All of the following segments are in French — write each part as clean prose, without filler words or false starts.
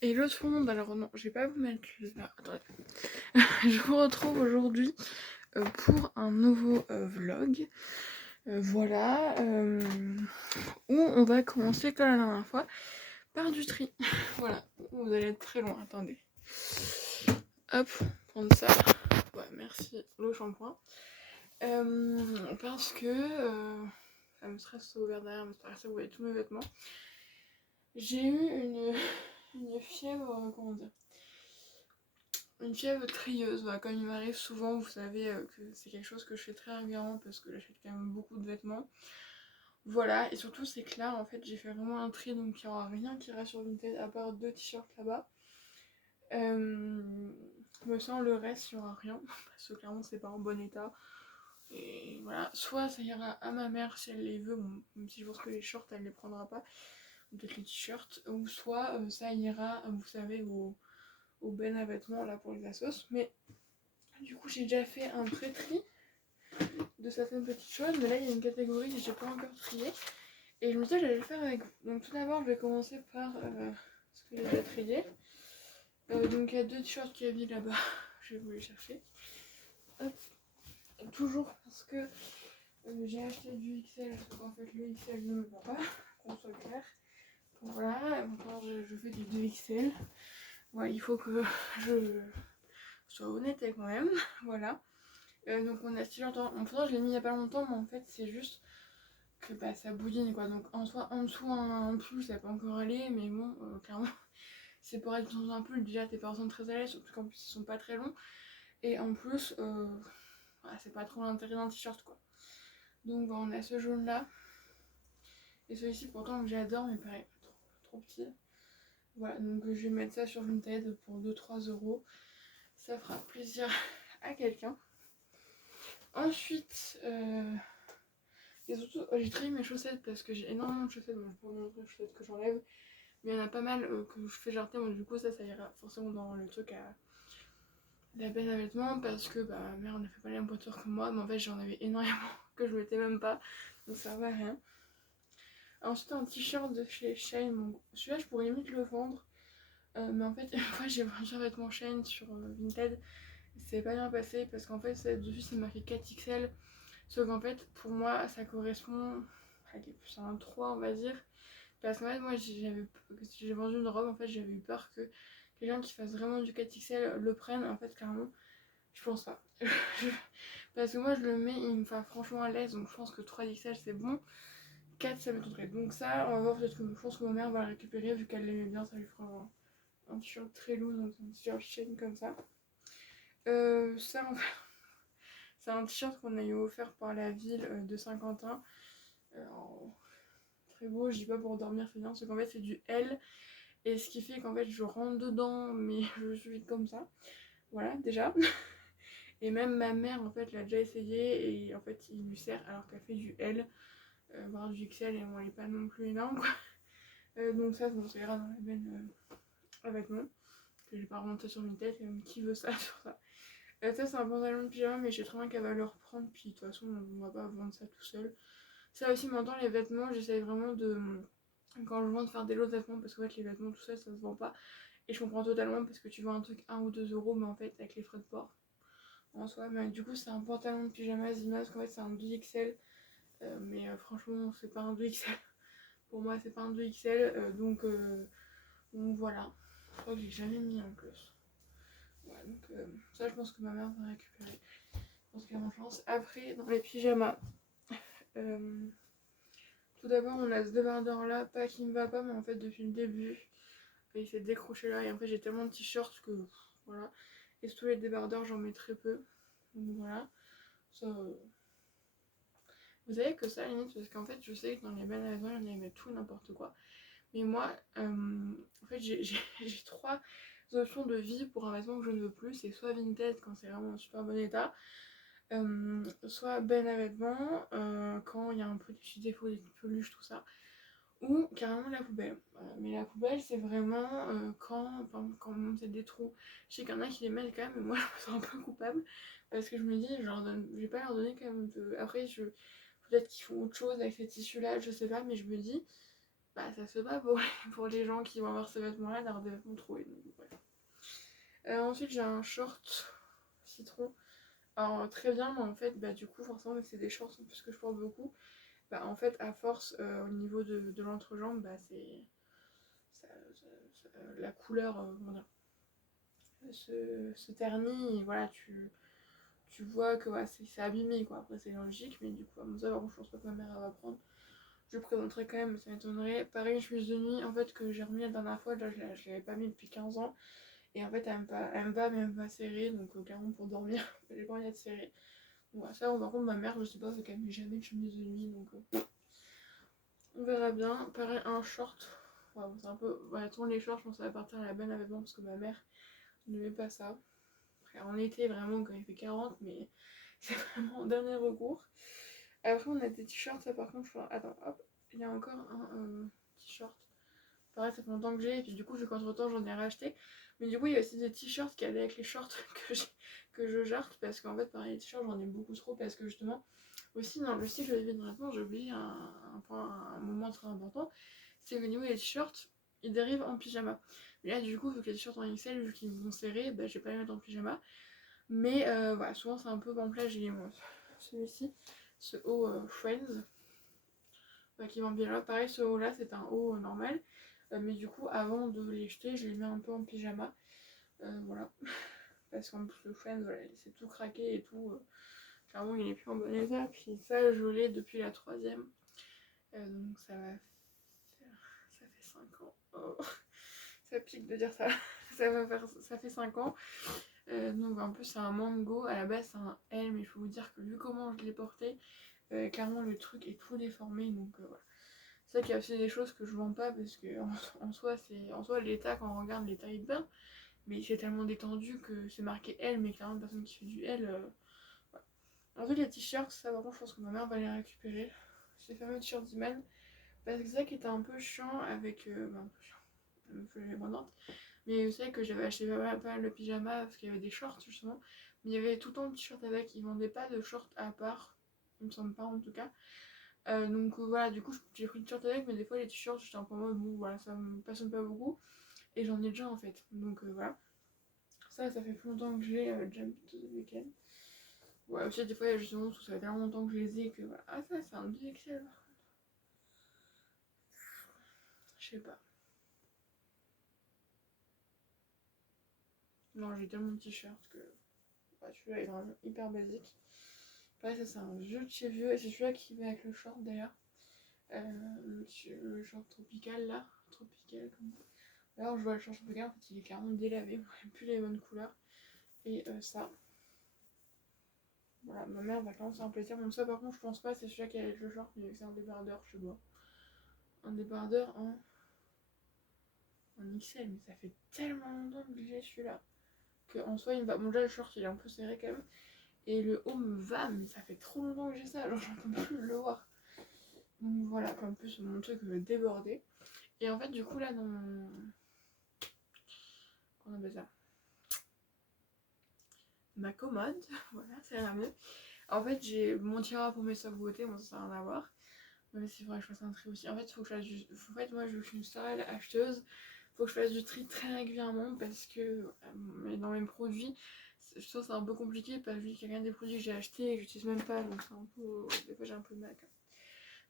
Hello tout le monde, alors non, je vais pas vous mettre là, attendez. Je vous retrouve aujourd'hui pour un nouveau vlog, voilà, où on va commencer comme la dernière fois par du tri. Voilà, vous allez être très loin, attendez. Hop, prendre ça, ouais, merci, le shampoing. Parce que ça me stresse ouvert derrière, mais c'est pas grave, ça vous voyez tous mes vêtements. J'ai eu une fièvre, comment dire, une fièvre trieuse, voilà, comme il m'arrive souvent, vous savez que c'est quelque chose que je fais très régulièrement parce que j'achète quand même beaucoup de vêtements. Voilà, et surtout c'est que là en fait j'ai fait vraiment un tri, donc il n'y aura rien qui ira sur Vinted à part 2 t-shirts là-bas. Me semble le reste il n'y aura rien parce que clairement c'est pas en bon état. Et voilà, soit ça ira à ma mère si elle les veut, bon, même si je pense que les shorts elle les prendra pas, ou peut-être les t-shirts, ou soit ça ira, vous savez, au ben à vêtements là pour les assos. Mais du coup, j'ai déjà fait un pré-tri de certaines petites choses, mais là, il y a une catégorie que j'ai pas encore triée. Et je me suis dit, j'allais le faire avec vous. Donc, tout d'abord, je vais commencer par ce que j'ai déjà trié. Donc, il y a 2 t-shirts qui mis là-bas. Je vais vous les chercher. Hop. Toujours parce que j'ai acheté du XL, parce qu'en fait, le XL ne me va pas, qu'on soit clair. Donc, voilà, maintenant, je fais du 2XL. Voilà, il faut que je sois honnête avec moi-même. Voilà. Donc on a stylé longtemps. En fait, je l'ai mis il y a pas longtemps, mais en fait, c'est juste que bah, ça bouline quoi. Donc en soi, en dessous, un pull, ça peut encore aller, mais bon, clairement, c'est pour être dans un pull. Déjà, t'es pas très à l'aise, surtout qu'en plus, ils sont pas très longs. Et en plus, c'est pas trop l'intérêt d'un t-shirt quoi. Donc bah, on a ce jaune là. Et celui-ci, pourtant, que j'adore, mais pareil, trop petit. Voilà, donc je vais mettre ça sur Vinted pour 2-3 euros. Ça fera plaisir à quelqu'un. Ensuite, et surtout, j'ai trié mes chaussettes parce que j'ai énormément de chaussettes. Bon, je peux vous montrer les chaussettes que j'enlève, mais il y en a pas mal que je fais jarter. Bon, du coup, ça ira forcément dans le truc à la benne à vêtements parce que bah, ma mère ne fait pas la même pointure que moi, mais en fait, j'en avais énormément que je mettais même pas, donc ça va à rien. Ensuite, un t-shirt de chez Shein. Bon, celui-là, je pourrais limite le vendre, mais en fait, une fois, j'ai vendu un vêtement Shein sur Vinted. C'est pas bien passé parce qu'en fait, dessus, c'est marqué 4XL. Sauf qu'en fait, pour moi, ça correspond à un 3, on va dire. Parce qu'en fait, moi, j'ai vendu une robe, en fait, j'avais eu peur que quelqu'un qui fasse vraiment du 4XL le prenne. En fait, clairement, je pense pas. Parce que moi, je le mets, il me fait franchement à l'aise, donc je pense que 3XL c'est bon. 4, ça m'étonnerait. Donc ça, on va voir, peut-être que je pense que ma mère va le récupérer, vu qu'elle l'aimait bien, ça lui fera un t-shirt très lourd, donc un t-shirt chaîne comme ça. Ça, en fait, c'est un t-shirt qu'on a eu offert par la ville de Saint-Quentin. Très beau, je dis pas pour dormir, c'est bien, parce qu'en fait c'est du L. Et ce qui fait qu'en fait je rentre dedans, mais je suis comme ça. Voilà, déjà. Et même ma mère en fait l'a déjà essayé et en fait il lui sert alors qu'elle fait du L, voire du XL et on n'est pas non plus énorme quoi. Donc ça, bon, ça ira dans la benne avec moi. Que j'ai pas remonté sur une tête, et même qui veut ça sur ça. Ça c'est un pantalon de pyjama, mais je sais très bien qu'elle va le reprendre, puis de toute façon on va pas vendre ça tout seul. Ça aussi maintenant les vêtements, j'essaye vraiment de, quand je vends, de faire des lots de vêtements, parce qu'en fait les vêtements tout seul ça se vend pas. Et je comprends totalement parce que tu vends un truc 1 ou 2 euros, mais en fait avec les frais de port en soi. Mais du coup c'est un pantalon de pyjama Zima, parce qu'en fait c'est un 2XL. Mais franchement c'est pas un 2XL. Pour moi c'est pas un 2XL, donc voilà. Je crois que j'ai jamais mis en plus. Ouais, donc ça je pense que ma mère va récupérer. Je pense qu'il y a moins de chance. Après dans les pyjamas, tout d'abord on a ce débardeur là, pas qui me va pas, mais en fait depuis le début il s'est décroché là, et en fait j'ai tellement de t-shirts que voilà. Et surtout les débardeurs j'en mets très peu, donc voilà. Ça, vous savez que ça à la limite, parce qu'en fait je sais que dans les bennes à vêtements il y en a tout n'importe quoi. Mais moi en fait j'ai 3 options de vie pour un vêtement que je ne veux plus. C'est soit Vinted quand c'est vraiment en super bon état, soit ben à vêtements quand il y a un peu de petits défauts, des peluches, tout ça, ou carrément la poubelle. Mais la poubelle c'est vraiment quand on fait des trous. Je sais qu'il y en a qui les mettent quand même, mais moi je me sens un peu coupable parce que je me dis je vais pas leur donner quand même de... Après peut-être qu'ils font autre chose avec ces tissus là, je sais pas, mais je me dis bah ça se bat pour les gens qui vont avoir ces vêtements-là, d'avoir des vêtements troués. Donc, bref. Ensuite j'ai un short citron. Alors très bien, mais en fait bah du coup forcément c'est des shorts en plus que je porte beaucoup. Bah en fait à force au niveau de l'entrejambe, bah c'est la couleur comment dire, se ternit et voilà tu vois que ouais, c'est abîmé quoi. Après c'est logique, mais du coup à mon avis je pense pas que ma mère elle va prendre. Je présenterai quand même, mais ça m'étonnerait. Pareil une chemise de nuit en fait que j'ai remis la dernière fois, là je l'avais pas mis depuis 15 ans. Et en fait elle me va mais elle me va serrée, donc carrément pour dormir, j'ai pas envie d'être serrée. Donc voilà, ça par contre ma mère je sais pas, vu qu'elle met jamais de chemise de nuit, donc on verra bien. Pareil un short. Ouais, bon, c'est un peu. Ouais, tous les shorts je pense que ça va partir à la bonne à vêtements parce que ma mère ne met pas ça. Après en été vraiment quand il fait 40, mais c'est vraiment en dernier recours. Après on a des t-shirts, ça par contre je crois. Attends, hop, il y a encore un t-shirt. Pareil ça fait longtemps que j'ai, et puis du coup vu qu'entre temps j'en ai racheté. Mais du coup il y a aussi des t-shirts qui allaient avec les shorts que je jarte, parce qu'en fait pareil les t-shirts j'en ai beaucoup trop, parce que justement aussi dans le cycle de vie de vêtements j'ai oublié un moment très important, c'est qu'au niveau des t-shirts ils dérivent en pyjama. Mais là du coup vu que les t-shirts en XL vu qu'ils vont serrer, bah je vais pas les mettre en pyjama. Mais voilà, souvent c'est un peu en plage, j'ai celui-ci, ce haut Friends, qui va en pyjama. Pareil, ce haut là c'est un haut normal, mais du coup avant de les jeter, je les mets un peu en pyjama, voilà. Parce qu'en plus le Friends, voilà, c'est tout craqué et tout, clairement il est plus en bon état. Puis ça je l'ai depuis la troisième, donc ça fait 5 ans. Oh. Ça pique de dire ça. Ça fait 5 ans. Donc en plus c'est un mango, à la base c'est un L, mais il faut vous dire que vu comment je l'ai porté, clairement le truc est tout déformé, donc voilà. C'est vrai qu'il y a aussi des choses que je vends pas, parce que en soi l'état, quand on regarde l'état est bien, mais c'est tellement détendu que c'est marqué L, mais clairement personne qui fait du L, voilà. Ensuite les t-shirts, ça par contre je pense que ma mère va les récupérer, ces fameux t-shirts d'Iman, parce que c'est ça qui était un peu chiant avec, un peu chiant, elle me fait les bonantes. Mais vous savez que j'avais acheté pas mal de pyjamas parce qu'il y avait des shorts justement. Mais il y avait tout le temps de t-shirts avec. Ils vendaient pas de shorts à part. Il me semble pas en tout cas. Donc voilà, du coup j'ai pris le t-shirt avec. Mais des fois les t-shirts j'étais un peu en mode bon voilà, ça me passionne pas beaucoup. Et j'en ai déjà en fait. Donc voilà. Ça fait plus longtemps que j'ai Jump to the Weekend. Ouais, aussi des fois justement ça fait tellement longtemps que je les ai que voilà. Ah ça c'est un 2XL par contre. Je sais pas. Non, j'ai tellement de t-shirts que ouais, celui-là est vraiment hyper basique. Ouais, ça c'est un vieux de chez vieux, et c'est celui-là qui va avec le short d'ailleurs. Le short tropical là, tropical comme ça. Alors je vois le short tropical, en fait il est carrément délavé, il n'a plus les bonnes couleurs. Et ça, voilà, ma mère va clairement se faire un plaisir. Bon ça par contre je pense pas, c'est celui-là qui est avec le short, mais c'est un débardeur, je sais pas. Un débardeur en XL, mais ça fait tellement longtemps que j'ai celui-là. Que en soi il me va. Bon déjà le short il est un peu serré quand même. Et le haut me va, mais ça fait trop longtemps que j'ai ça, alors j'en peux plus le voir. Donc voilà, en plus mon truc veut déborder. Et en fait, du coup, là, dans mon. Qu'on appelle ça, ma commode, voilà, c'est la mieux. En fait, j'ai mon tiroir pour mes sacs beauté, bon, ça n'a rien à voir. Mais c'est vrai que je fasse un tri aussi. En fait, il faut que je fasse du. En fait, moi, je suis une sale acheteuse. Faut que je fasse du tri très régulièrement parce que dans mes produits, je trouve c'est un peu compliqué parce que qu'il y a des produits que j'ai achetés et que j'utilise même pas, donc c'est un peu. Des fois, j'ai un peu de mal.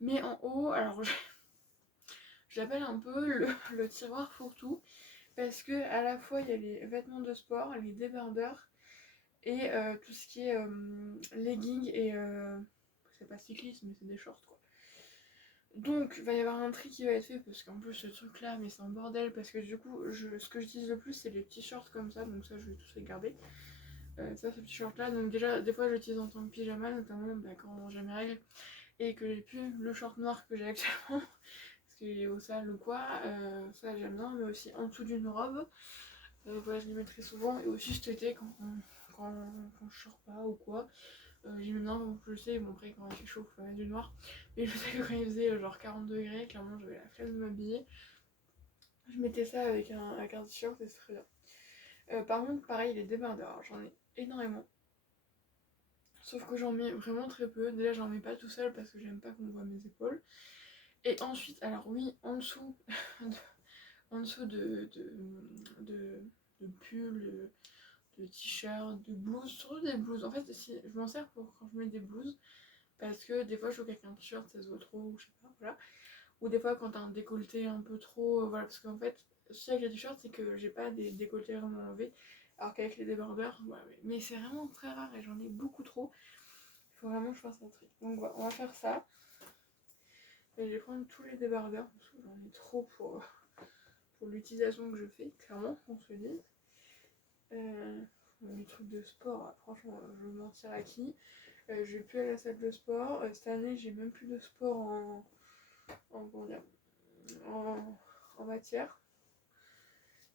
Mais en haut, alors je l'appelle un peu le tiroir fourre-tout. Parce que à la fois il y a les vêtements de sport, les débardeurs et tout ce qui est leggings et c'est pas cyclisme mais c'est des shorts quoi. Donc il va y avoir un tri qui va être fait parce qu'en plus ce truc là mais c'est un bordel parce que du coup ce que j'utilise le plus c'est les t-shirts comme ça, donc ça je vais tous les garder. Ça ce t-shirt là, donc déjà des fois j'utilise en tant que pyjama notamment quand j'ai mes règles et que j'ai plus le short noir que j'ai actuellement parce qu'il est au sale ou quoi, ça j'aime bien, mais aussi en dessous d'une robe. Voilà, je les mets très souvent. Et aussi cet été, quand je sors pas ou quoi, j'y mets bien, je sais, bon après quand il fait chaud, faut mettre du noir. Mais je sais que quand il faisait genre 40 degrés, clairement j'avais la flemme de m'habiller. Je mettais ça avec un t-shirt et c'est très bien. Par contre, pareil, les débardeurs, j'en ai énormément. Sauf que j'en mets vraiment très peu. Déjà, j'en mets pas tout seul parce que j'aime pas qu'on voit mes épaules. Et ensuite, alors oui, en dessous, en dessous de pulls, de t-shirts, de blouses, surtout des blouses. En fait, je m'en sers pour quand je mets des blouses, parce que des fois je vois qu'avec un t-shirt ça se voit trop, ou je sais pas, voilà. Ou des fois quand t'as un décolleté un peu trop, voilà, parce qu'en fait, si avec les t-shirts, c'est que j'ai pas des décolletés vraiment enlevés, alors qu'avec les débardeurs, ouais, mais c'est vraiment très rare et j'en ai beaucoup trop. Il faut vraiment que je fasse un tri. Donc voilà, on va faire ça. Et je vais prendre tous les débardeurs, parce que j'en ai trop pour l'utilisation que je fais, clairement, on se le dise. Les trucs de sport, franchement, je veux mentir à qui. Je vais plus à la salle de sport. Cette année, j'ai même plus de sport comment dire, en matière.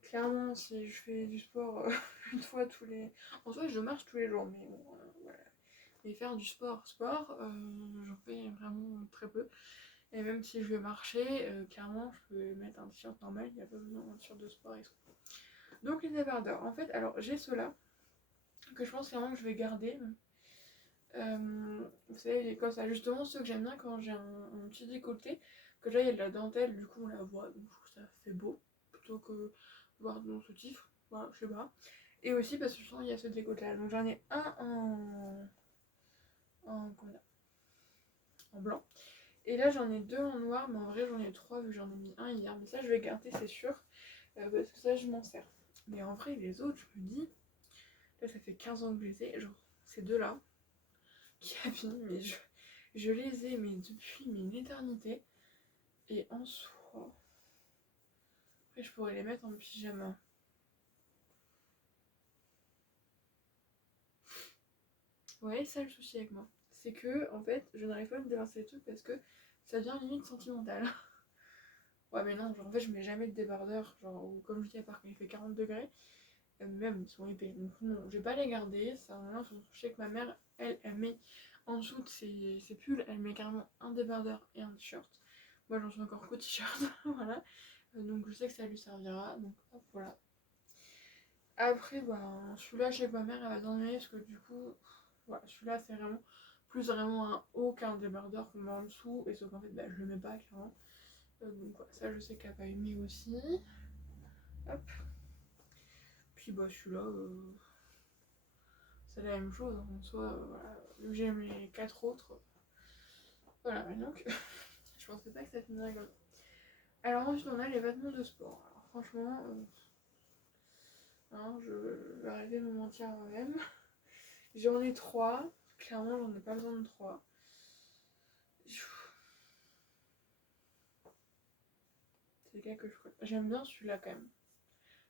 Clairement, si je fais du sport une fois tous les... En soi, je marche tous les jours, mais bon, voilà. Mais faire du sport, j'en fais vraiment très peu. Et même si je vais marcher, clairement, je peux mettre un t-shirt normal, il n'y a pas besoin d'un t-shirt de sport et tout. Donc les débardeurs, en fait, alors j'ai ceux-là, que je pense vraiment que je vais garder. Vous savez, comme ça, justement, ceux que j'aime bien quand j'ai un petit décolleté, que là il y a de la dentelle, du coup on la voit, donc je trouve ça fait beau, plutôt que voir dans ce tif, voilà, je sais pas. Et aussi parce que je sens qu'il y a ce décolleté là, donc j'en ai un comment dire, en blanc. Et là j'en ai deux en noir, mais en vrai j'en ai trois vu que j'en ai mis un hier, mais ça je vais garder c'est sûr, parce que ça je m'en sers. Mais en vrai les autres, je me dis, là ça fait 15 ans que je les ai, genre ces deux là, qui abîment, mais je les ai mais depuis une éternité. Et en soi, après je pourrais les mettre en pyjama. Ouais, ça le souci avec moi. C'est que, en fait, je n'arrive pas à me débarrasser des trucs parce que ça devient limite sentimental. Ouais, mais non, genre, en fait, je mets jamais de débardeur. Genre, ou comme je dis, à part quand il fait 40 degrés, même ils sont épais. Donc, non, je vais pas les garder. Ça, je sais que ma mère, elle met en dessous de ses pulls, elle met carrément un débardeur et un t-shirt. Moi, j'en suis encore qu'au t-shirt. Voilà. Donc, je sais que ça lui servira. Donc, hop, voilà. Après, bah, celui-là, je sais que ma mère, elle va bien aimer parce que du coup, voilà, celui-là, c'est vraiment plus vraiment un haut qu'un débardeur qu'on met en dessous. Et sauf qu'en fait, bah, je le mets pas, clairement. Donc, voilà, ça, je sais qu'elle va aimer aussi. Hop. Puis, bah, celui-là, c'est la même chose. En soi, voilà, vu que j'aime les quatre autres. Voilà, mais donc, je pensais pas que ça finirait comme ça. Alors, ensuite, on a les vêtements de sport. Alors, franchement, hein, je vais arrêter de me mentir à moi-même. J'en ai trois. Clairement, j'en ai pas besoin de trois. C'est lequel que je préfère. J'aime bien celui-là quand même.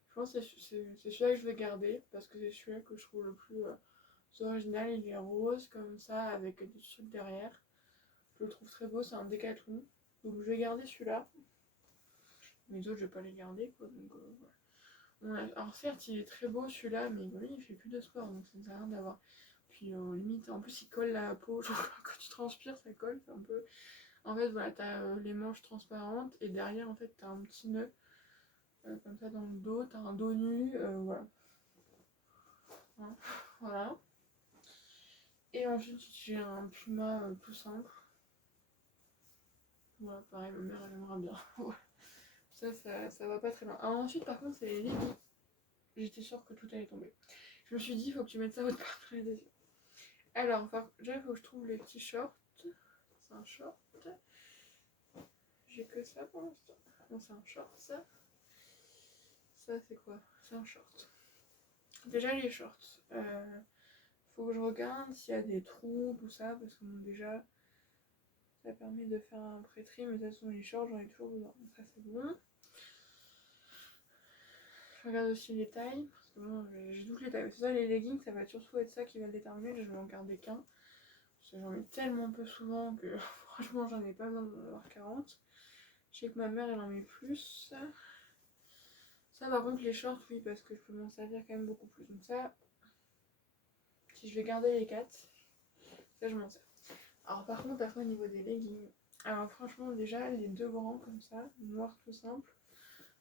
Je pense que c'est celui-là que je vais garder parce que c'est celui-là que je trouve le plus original. Il est rose comme ça avec des trucs derrière. Je le trouve très beau, c'est un décathlon. Donc je vais garder celui-là. Mais les autres, je vais pas les garder quoi. Donc voilà. Alors certes, il est très beau celui-là, mais lui, il fait plus de sport donc ça ne sert à rien d'avoir. Puis limite, en plus, il colle la peau. Genre quand tu transpires, ça colle. C'est un peu. En fait, voilà, t'as les manches transparentes et derrière, en fait, t'as un petit nœud. Comme ça dans le dos, t'as un dos nu, voilà. Hein, voilà. Et ensuite j'ai un puma tout simple. Voilà, pareil, ma mère elle aimera bien. ça va pas très loin. Alors ensuite par contre c'est les leggings. J'étais sûre que tout allait tomber. Je me suis dit, il faut que tu mettes ça autre part dans les deux. Alors, déjà il faut que je trouve les petits shorts. C'est un short. J'ai que ça pour l'instant. Non, c'est un short ça. Ça c'est quoi? C'est un short. Déjà les shorts. Faut que je regarde s'il y a des trous, tout ça, parce que bon, déjà, ça permet de faire un pré-tri, mais de toute façon, les shorts, j'en ai toujours besoin. Donc ça, c'est bon. Je regarde aussi les tailles, parce que bon, j'ai toutes les tailles. C'est ça, les leggings, ça va surtout être ça qui va le déterminer. Je vais en garder qu'un. Parce que j'en mets tellement peu souvent que franchement, j'en ai pas besoin d'en avoir 40. Je sais que ma mère, elle en met plus. Ça, par contre, les shorts, oui, parce que je peux m'en servir quand même beaucoup plus. Donc ça, si je vais garder les 4, ça, je m'en sers. Alors par contre, après au niveau des leggings, alors franchement déjà les deux grands comme ça, noir tout simple,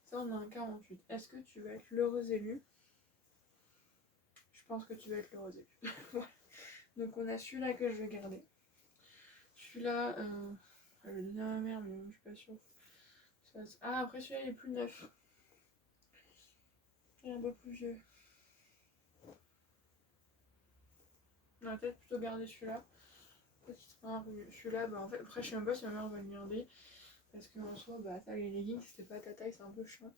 ça on a un 48. Est-ce que tu vas être l'heureux élu? Je pense que tu vas être l'heureux élu. Donc on a celui-là que je vais garder. Celui-là, Je vais le donner à ma mère, mais je suis pas sûre. Ah, après celui-là il est plus neuf. Il est un peu plus vieux. On va peut-être plutôt garder celui-là. Celui-là, bah en fait, après je sais même pas si ma mère va le garder. Parce qu'en soi, bah ça, les leggings, c'était pas ta taille, c'est un peu chiant.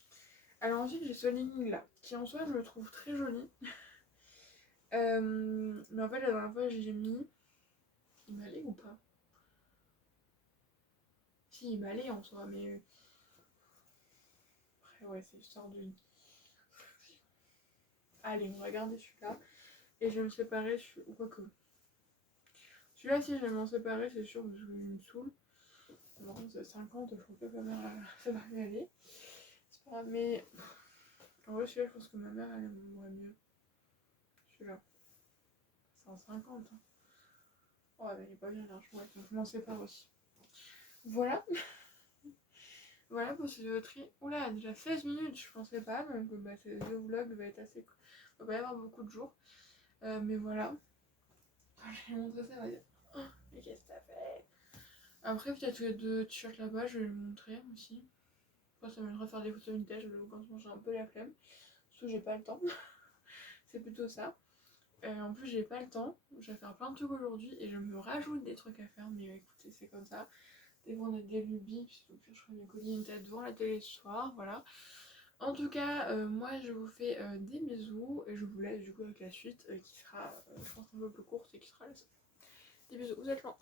Alors ensuite, j'ai ce legging là, qui en soi, je le trouve très joli. Mais en fait, la dernière fois, j'ai mis. Il m'allait ou pas? Si, il m'allait en soi, mais. Après, ouais, c'est histoire de. Allez, on va garder celui-là. Et je vais me séparer, ou quoi que. Celui-là, si je vais m'en séparer, c'est sûr, parce qu'il me saoule. Par contre, c'est 50, je crois que ma mère, ça va y aller. C'est pas grave, mais. En vrai, celui-là, je pense que ma mère, elle aimerait mieux. Celui-là. C'est un 50. Hein. Oh, mais il est pas bien large. Ouais, donc je m'en sépare aussi. Voilà. Voilà pour ce vidéo tri. Oula, déjà 16 minutes, je pensais pas. Donc, bah, ce vlog va être assez. Il va pas y avoir beaucoup de jours. Mais voilà. Quand je vais montrer ça, elle va dire oh, mais qu'est-ce que t'as fait? Après, peut-être que deux t-shirts là-bas, je vais le montrer aussi. Après, ça m'aidera à faire des photos vintage. Quand j'ai un peu la flemme. Surtout, j'ai pas le temps. C'est plutôt ça. En plus, j'ai pas le temps. Je vais faire plein de trucs aujourd'hui et je me rajoute des trucs à faire. Mais écoutez, c'est comme ça. Des fois, on a des lubies. Puis au pire, je ferai mes colis une tête devant la télé ce soir. Voilà. En tout cas, moi, je vous fais des bisous. Et je vous laisse du coup avec la suite qui sera, je pense, un peu plus courte et qui sera la seule. Des bisous, vous êtes lents.